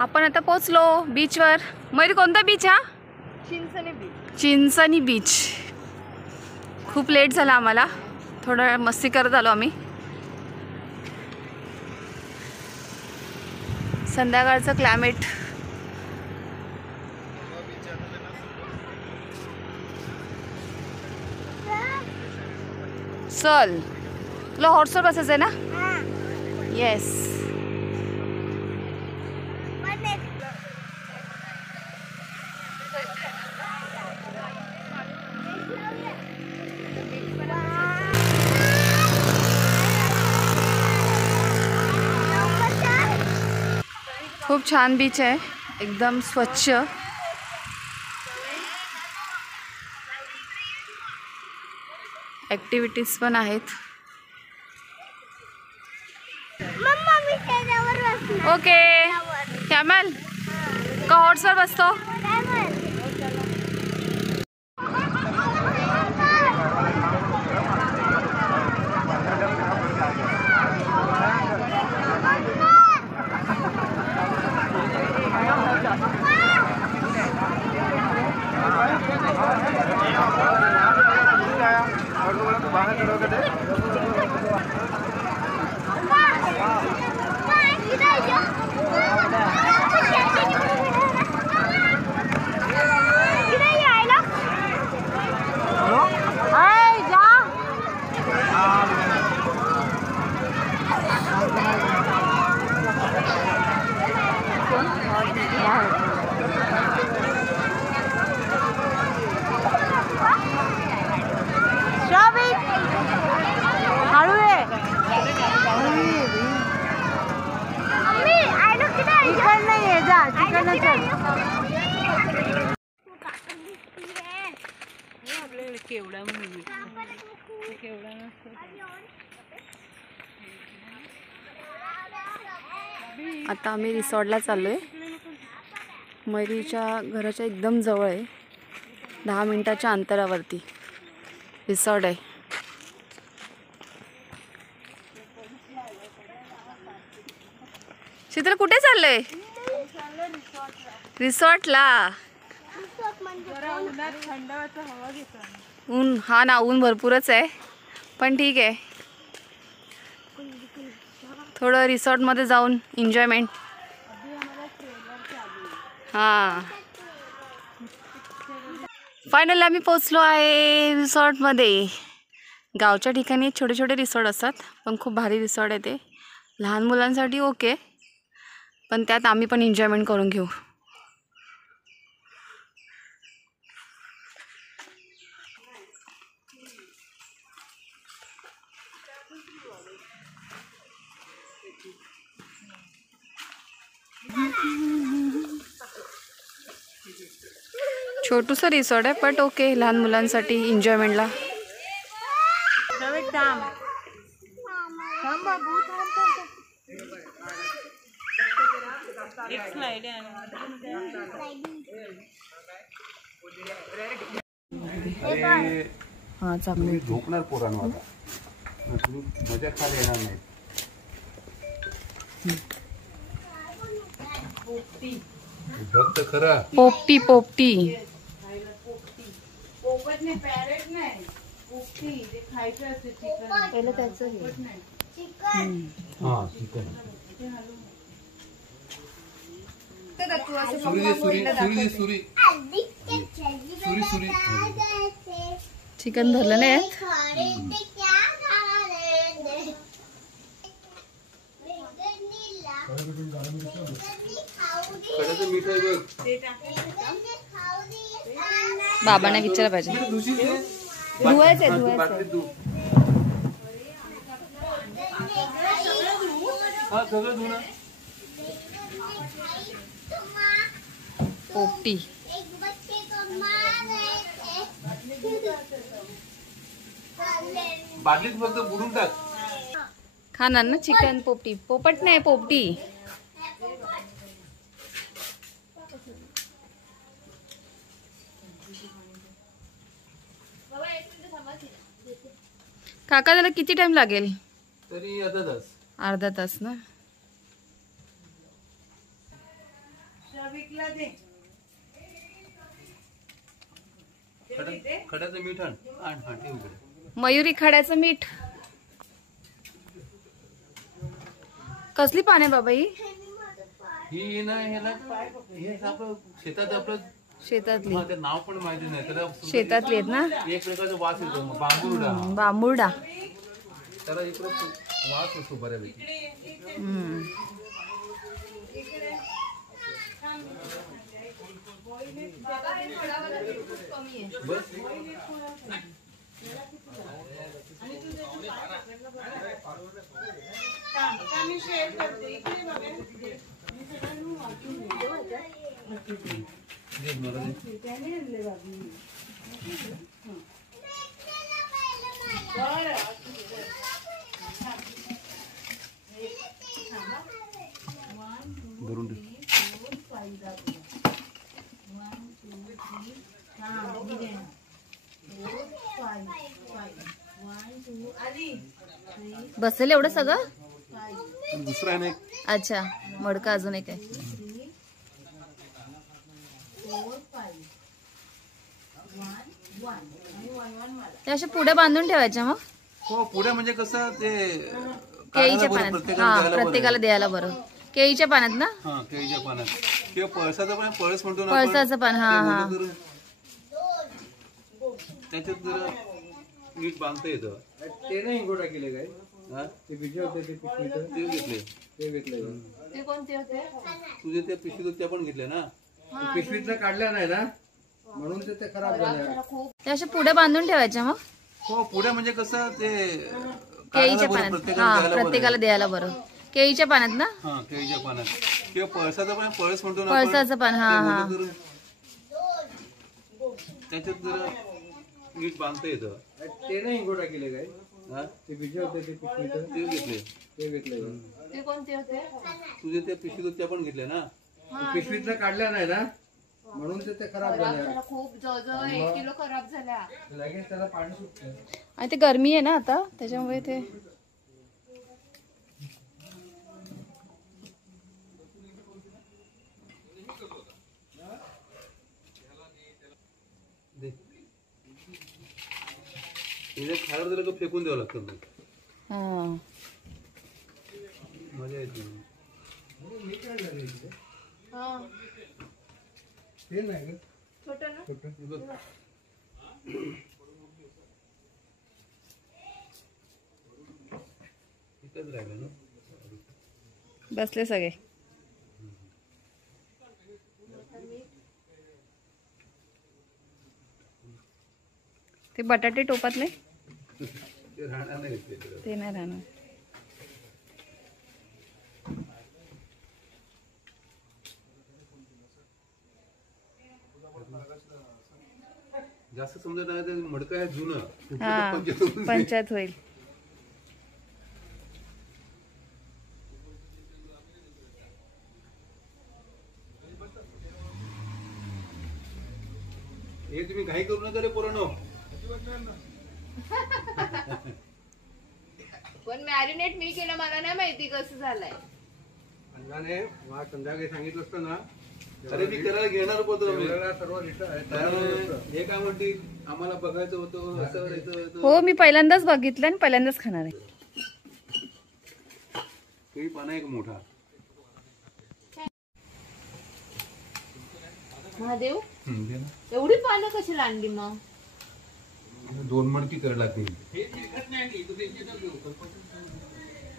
आपण आता पोहोचलो बीचवर। मयूर कोणता बीच हा? चिंचणी बीच। चिंचणी बीच। खूप लेट झाला आम्हाला, थोडं मस्ती करत आलो आम्ही। संध्याकाळचं क्लायमेट चल, तुला हॉर्सवर बसायचं आहे ना? येस। खूप छान बीच आहे, एकदम स्वच्छ। ॲक्टिव्हिटीज पण आहेत। ओके कॅमल का हॉर्सवर बसतो? आता आम्ही रिसॉर्टला चाललोय। मयूरीच्या घराच्या एकदम जवळ आहे, 10 मिनिटाच्या अंतरावरती रिसॉर्ट आहे। शीतल कुठे चाललोय? रिसॉर्टला। ऊन, हा ना, ऊन भरपूरच आहे, पण ठीक आहे, थोडं रिसॉर्टमध्ये जाऊन एन्जॉयमेंट। हां, फायनली आम्ही पोचलो आहे रिसॉर्टमध्ये। गावच्या ठिकाणी छोटे छोटे रिसॉर्ट असतात, पण खूप भारी रिसॉर्ट आहे ते। लहान मुलांसाठी ओके, पण त्यात आम्ही पण एन्जॉयमेंट करून घेऊ। छोटूसा रिसॉर्ट आहे, बट ओके, लहान मुलांसाठी एन्जॉयमेंटला। हा चांगली झोपणार पोरांना आता, मजा खाली येणार नाही। भक्त खरा पोपटी पोपटी पोपट नाही, पॅरेट नाही, पोपटी ते खायचं असते। चिकन पहिलं त्याचं हे चिकन। हां चिकन। चिकन धरलं नाही। बाबांना विचारलं पाहिजे। धुवायचं आहे, धुवायचं पोपटी। बाटलीत फक्त बुडून टाक। खाणार ना चिकन। पोपटी, पोपट नाही, पोपटी। काका त्याला किती टाइम लागेल? तरी अर्धा तास। अर्धा तास ना। विकला दे खड्याचं मीठ आण ठेव इकडे. मयुरी खड्याचं मीठ. कसली पान आहे बाबा ही? ही ना ह्याला हे आपलं शेतात आपलं शेतातली. हा, ते नाव पण माहिती नाही त्याला. शेतातली आहेत ना. एक प्रकारचा वास येतो बांबुर्डा. बांबुर्डा. त्याला इकडे वास होतो बऱ्यापैकी. बस शेअर करते इकडे बघा मी सगळ्यांना वाचून दे मला दे. त्याने आणले बाबी भरून दे. बसेल एवढं सगळं. दुसरा नाही. अच्छा मडका अजून एक आहे. ते अशा पुढे बांधून ठेवायच्या मग. हो पुढे म्हणजे कसं ते केळीच्या पाण्यात. हा प्रत्येकाला द्यायला बरं. केळीच्या पाण्यात ना. हा केळीच्या पाण्यात किंवा पळसाचं पण पळस म्हणतो ना. पळसाचं पान. हा हा. त्याच्यात जरा नीट बांधता येतं. ते नाही गोडा केले काय? हा ते बीजे होते ते पिशवीचं ते घेतले. ते घेतलंय. ते कोणते होते? तुझे त्या पिशवीत त्या पण घेतल्या ना. पिशवीतलं काढल्या नाही ना म्हणून ते खराब झाल्या. ते अशा पुढे बांधून ठेवायच्या मग. हो पुढे म्हणजे कसं ते केळीच्या पाण्यात. हा प्रत्येकाला द्यायला बरं. केळीच्या पाण्यात ना. हा केळीच्या पाण्यात किंवा पळसाचं पण पळस म्हणतो ना. पळसाचं पान. हा हा. त्याच्यात जरा नीट बांधता येतं. ते नाही गोडा केले काय? हा ते बीजे होते ते पिशवीचं ते घेतले. ते घेतलंय. ते कोणते होते? तुझे त्या पिशवीत त्या पण घेतल्या ना. पिशवीतलं काढल्या नाही ना म्हणून ते खराब झाल्या. खूप जवळजवळ 1 किलो खराब झाल्या. लगेच त्याला पाणी सुटतं. आणि ते गरमी आहे ना आता त्याच्यामुळे ते. खायला जरा का फेकून द्यावं लागतं मग. हा मजा येते. ते नाही छोट ना. इथंच राहिलं ना. बसले सगळे. ते बटाटे टोपातले ते राहणार नाही तिकडे. ते नाही राहणार. जास्त समजत नाही तर मडकं आहे जुनं. हा पंचायत होईल. हे तुम्ही घाई करू नका रे पोरांनो. पण मॅरिनेट मी केलं मला नाही माहिती कसं झालंय. अंगाने मला संध्याकाळी सांगितलं असतं ना. अरे मी करायला घेणार होतो. सर्व हे काय म्हणतील आम्हाला बघायचं होतं असं करायचं. हो मी पहिल्यांदाच बघितलं आणि पहिल्यांदाच खाणार आहे. केळी पाना एक मोठा. महादेव दे ना. एवढी पानं कशी आणली मग? 2 मडकी कर लागतील.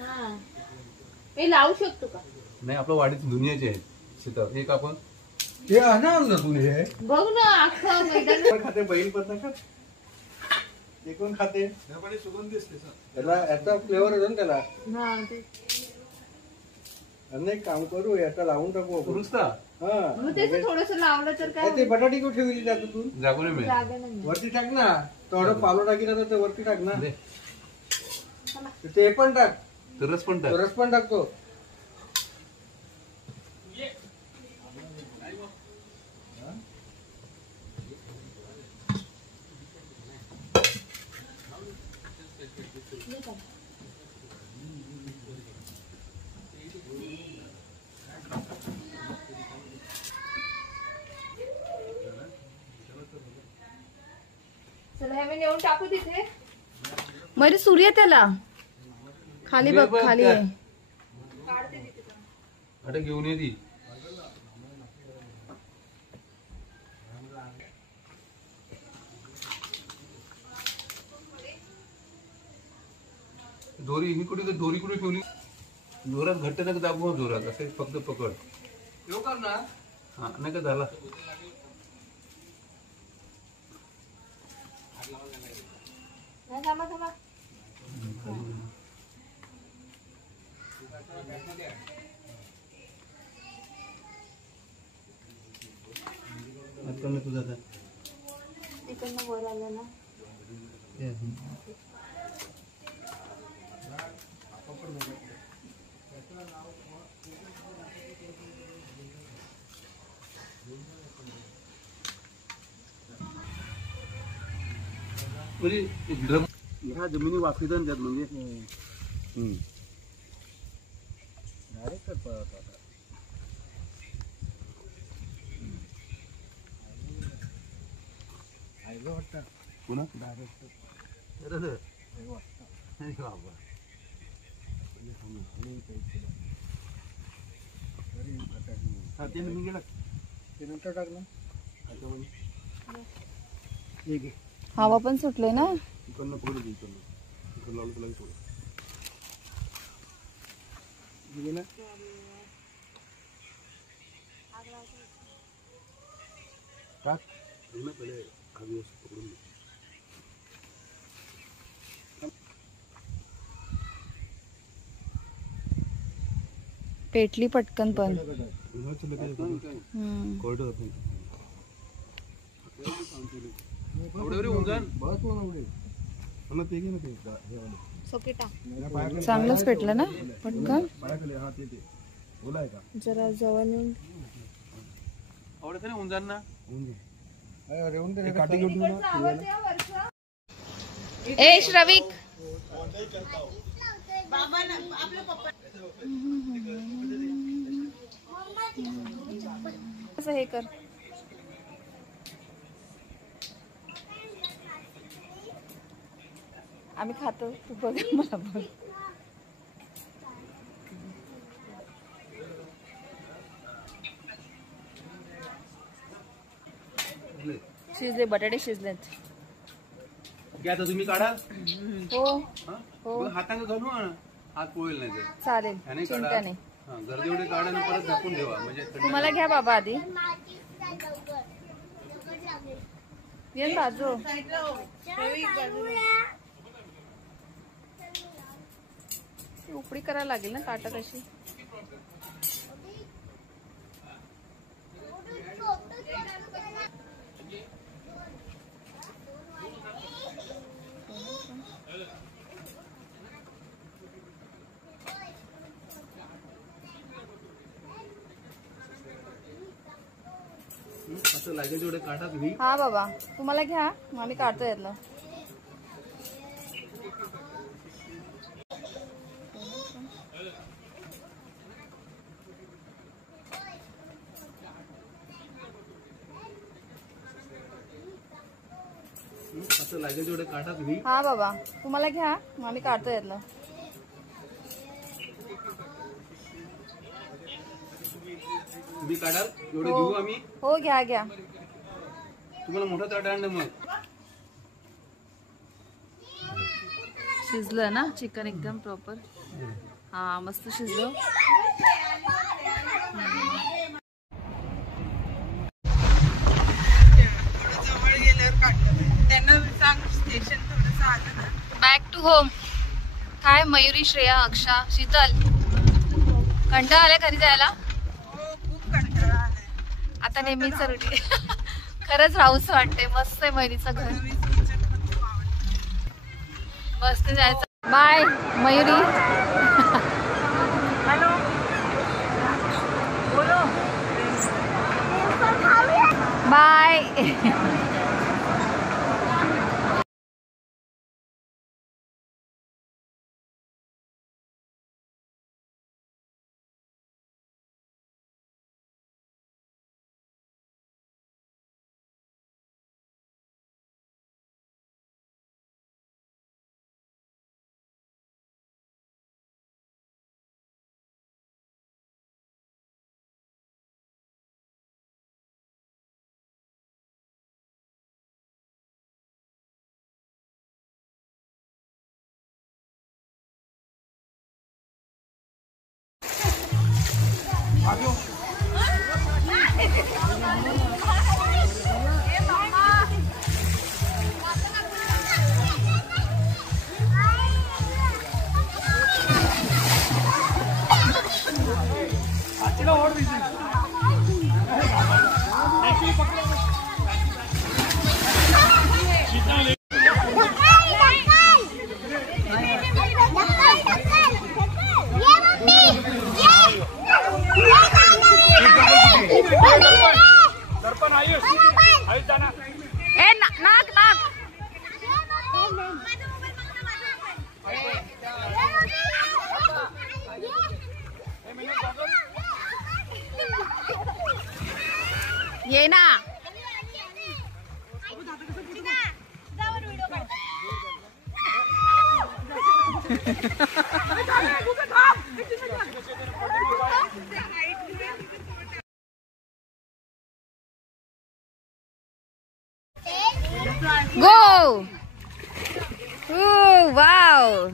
हा हे लावू शकतो का? नाही आपल्या वाडीत दुनियाचे आहेत शेतात. एक आपण ते आणलं तू हे बघ ना अख्खं मैदान. कोण खाते? बैल पण खात. ते कोण खाते? त्याला याचा फ्लेवर येतो ना त्याला. हा ते आणि एक काम करू याचा लावून टाकू आपण. पुरुषता हा मग त्याच थोडस लावलं तर काय ते बटाटी कुठे ठेवली जात तू? जागो नाही मिळेल. जागा नाही. वरती टाक ना. थोडं पालो टाकीला तर ते वरती टाक ना. दे. ते पण टाक. तर रस पण टाक. रस पण टाकतो. चला हे मी नेऊन टाकू तिथे. मयुरी सूर्य त्याला खाली बघ, खाली आहे. अरे घेऊन ये ती. दोरी मी कुठे दोरी कुठे ठेवली? जोरात घट्ट नका दाबू, जोरात असे फक्त पकड. येऊ कर ना. हा नाही का झाला. थांबा थांबा. तुझा तिकडनं वर आलं ना. म्हणजे ड्रम ह्या जमिनी वाफीत त्यात म्हणजे डायरेक्ट पळत आता. आयलं वाटतं पुन्हा डायरेक्ट ते नंतर टाकलं. हवा पण सुटले ना. इकडनं पकडू दे, इकडनं लावलं तुला सोड. टाक पहिले खाली पकडून दे. पेटली पटकन पण. चांगलंच पेटलं ना पटकन. जरा जवळ नेऊन ए श्रविक असं हे कर. आम्ही खातो, तू बघ मला बघ. शिजले बटाटे शिजलेत. आता तुम्ही काढा. हो हो हाताने घालू, हात पोळेल नाही तर. चालेल, त्याने चिंता काढा. नाही. गर्दी एवढी काढा आणि परत झाकून ठेवा म्हणजे तुम्हाला घ्या बाबा आधी. येन बाजू उकडी करायला लागेल ना ताटात अशी. असं लागेल तेवढे काढा तुम्ही. हा बाबा तुम्हाला घ्या, मग आम्ही काढतो यातलं. असं लागेल तेवढे काढा तुम्ही. हा बाबा तुम्हाला घ्या, मग आम्ही काढतो यातलं. तुम्ही काढाल एवढे घेऊ आम्ही. हो घ्या घ्या. तुम्हाला मोठा ताट आणलं मग. शिजलं ना चिकन एकदम प्रॉपर. हा मस्त शिजलं. Back to home. काय मयुरी, श्रेया, अक्षा, शीतल कंटाळा आलाय घरी जायला. आता नेहमीच रुटीन. खरंच राहूच वाटते. मस्त आहे मयुरीचं घर. मस्त जायचं. बाय मयुरी. हॅलो बोलो. बाय. ये ना Go! Ooh, wow!